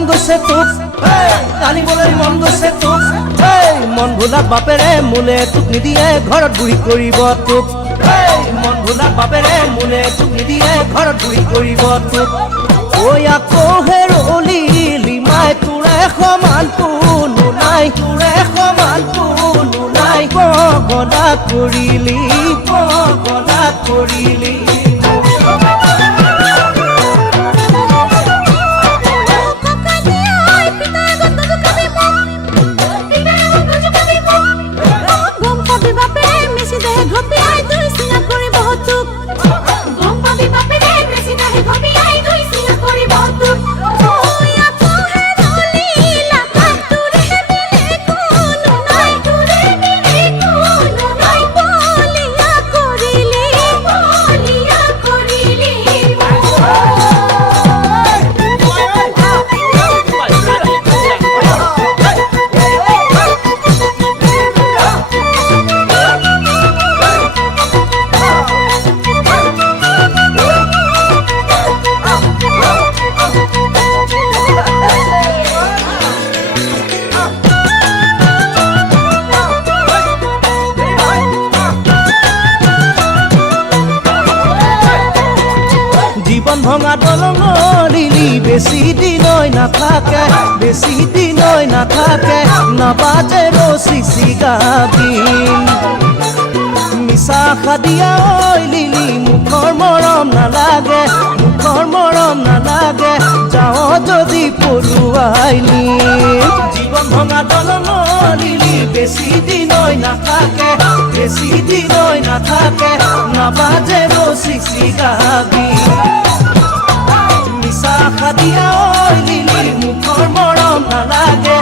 মন গৈছে তোক আনিবলৈ মন গৈছে তোক মন ভোলা বাপেৰে মোলে তোক নিদিয়ে ঘৰত বুঢ়ী কৰিব তোক মন ভোলা বাপেৰে মোলে তোক নিদিয়ে ঘৰত বুঢ়ী কৰিব তোক ঐ আকৌ হেৰলি লিমাই তোৰে সমান কোনো নাই তোৰে সমান কোনো নাই পগলা কৰিলি জীবন ভঙা দলঙলিলি বেছি দিন নাথাকে বেছি দিন নাথাকে নাবাজে ৰচি চিগাবিন মিছা খাদিয়া ঐ লিলি মুখৰ মৰম নালাগে যাওঁ যদি পৰুৱাই নি জীবন ভঙা দলঙলিলি বেছি দিন নাথাকে নাবাজে ৰচি চিগাবিন মিছা খাদিয়া ঐ লিলি মুখৰ মৰম নালাগে